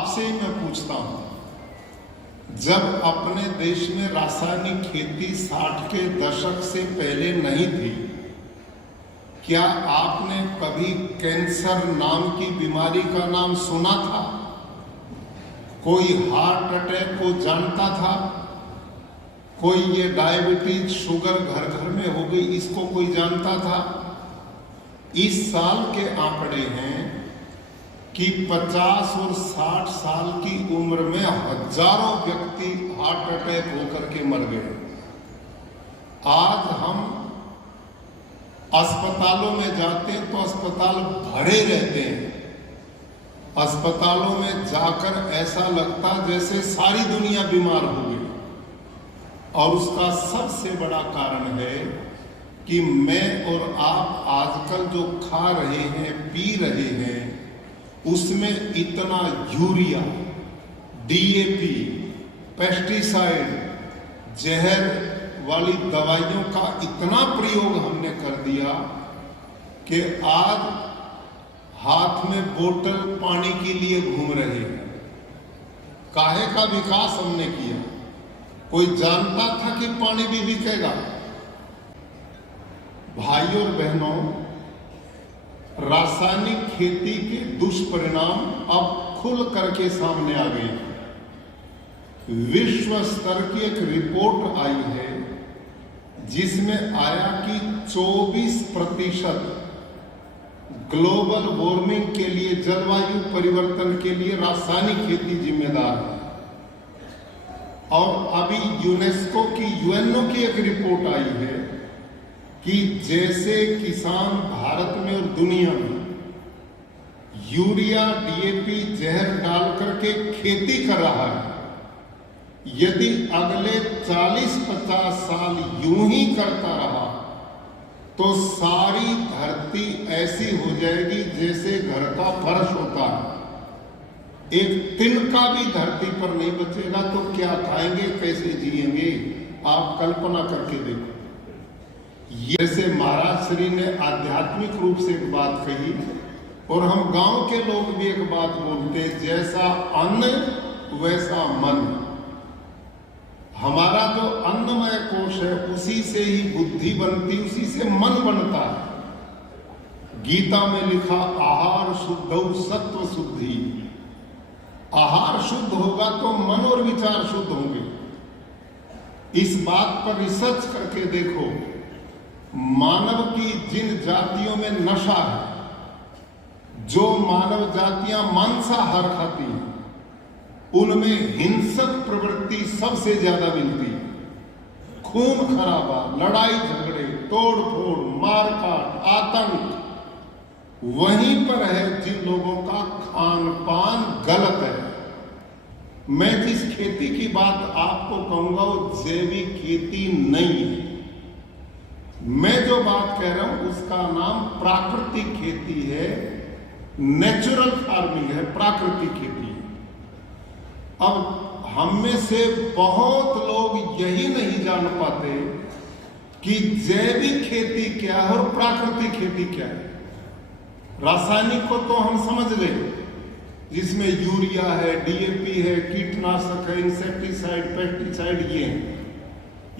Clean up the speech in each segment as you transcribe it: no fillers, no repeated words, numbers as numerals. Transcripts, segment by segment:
आपसे ही मैं पूछता हूं, जब अपने देश में रासायनिक खेती 60 के दशक से पहले नहीं थी, क्या आपने कभी कैंसर नाम की बीमारी का नाम सुना था? कोई हार्ट अटैक को जानता था? कोई ये डायबिटीज शुगर घर घर में हो गई इसको कोई जानता था? इस साल के आंकड़े हैं कि 50 और 60 साल की उम्र में हजारों व्यक्ति हार्ट अटैक होकर के मर गए। आज हम अस्पतालों में जाते हैं तो अस्पताल भरे रहते हैं। अस्पतालों में जाकर ऐसा लगता जैसे सारी दुनिया बीमार हो गई। और उसका सबसे बड़ा कारण है कि मैं और आप आजकल जो खा रहे हैं, पी रहे हैं, उसमें इतना यूरिया, डीएपी, पेस्टिसाइड, जहर वाली दवाइयों का इतना प्रयोग हमने कर दिया कि आज हाथ में बोतल पानी के लिए घूम रहे हैं। काहे का विकास हमने किया? कोई जानता था कि पानी भी बिकेगा? भाइयों और बहनों, रासायनिक खेती के दुष्परिणाम अब खुल करके सामने आ गए हैं। विश्व स्तर की एक रिपोर्ट आई है जिसमें आया कि 24% ग्लोबल वार्मिंग के लिए, जलवायु परिवर्तन के लिए रासायनिक खेती जिम्मेदार है। और अभी यूनेस्को की, यूएनओ की एक रिपोर्ट आई है कि जैसे किसान भारत में और दुनिया में यूरिया, डीएपी, जहर डाल करके खेती कर रहा है, यदि अगले 40-50 साल यूं ही करता रहा तो सारी धरती ऐसी हो जाएगी जैसे घर का फर्श होता है। एक तिनका भी धरती पर नहीं बचेगा तो क्या खाएंगे, कैसे जिएंगे? आप कल्पना करके देखो। जैसे महाराज श्री ने आध्यात्मिक रूप से एक बात कही और हम गांव के लोग भी एक बात बोलते, जैसा अन्न वैसा मन। हमारा जो अन्नमय कोश है उसी से ही बुद्धि बनती, उसी से मन बनता है। गीता में लिखा, आहार शुद्धौ सत्व शुद्धि। आहार शुद्ध होगा तो मन और विचार शुद्ध होंगे। इस बात पर रिसर्च करके देखो, मानव की जिन जातियों में नशा है, जो मानव जातियां मांसाहार खाती हैं, उनमें हिंसक प्रवृत्ति सबसे ज्यादा मिलती है। खून खराबा, लड़ाई झगड़े, तोड़फोड़, मारकाट, आतंक वहीं पर है जिन लोगों का खान पान गलत है। मैं जिस खेती की बात आपको कहूंगा वो जैविक खेती नहीं है। मैं जो बात कह रहा हूं उसका नाम प्राकृतिक खेती है, नेचुरल फार्मिंग है, प्राकृतिक खेती है। अब हम में से बहुत लोग यही नहीं जान पाते कि जैविक खेती क्या है और प्राकृतिक खेती क्या है। रासायनिक को तो हम समझ गए, जिसमें यूरिया है, डीएपी है, कीटनाशक है, इंसेक्टिसाइड, पेस्टिसाइड,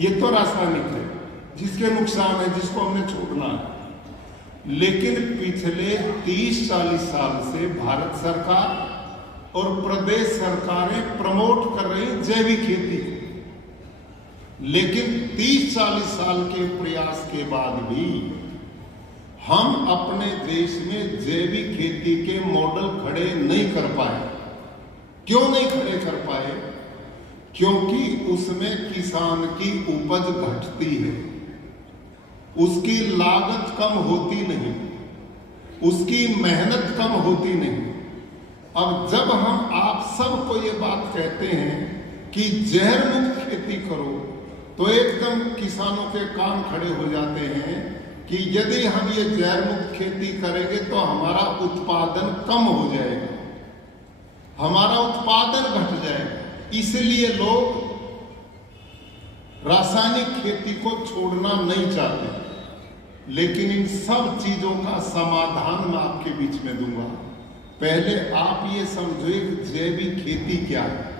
ये तो रासायनिक है जिसके नुकसान है, जिसको हमने छोड़ना है। लेकिन पिछले 30-40 साल से भारत सरकार और प्रदेश सरकारें प्रमोट कर रही जैविक खेती। लेकिन 30-40 साल के प्रयास के बाद भी हम अपने देश में जैविक खेती के मॉडल खड़े नहीं कर पाए। क्यों नहीं खड़े कर पाए? क्योंकि उसमें किसान की उपज घटती है, उसकी लागत कम होती नहीं, उसकी मेहनत कम होती नहीं। अब जब हम आप सबको ये बात कहते हैं कि जहर मुक्त खेती करो, तो एकदम किसानों के कान खड़े हो जाते हैं कि यदि हम ये जहर मुक्त खेती करेंगे तो हमारा उत्पादन कम हो जाएगा, हमारा उत्पादन घट जाएगा। इसलिए लोग रासायनिक खेती को छोड़ना नहीं चाहते। लेकिन इन सब चीजों का समाधान मैं आपके बीच में दूंगा। पहले आप ये समझो कि जैविक खेती क्या है।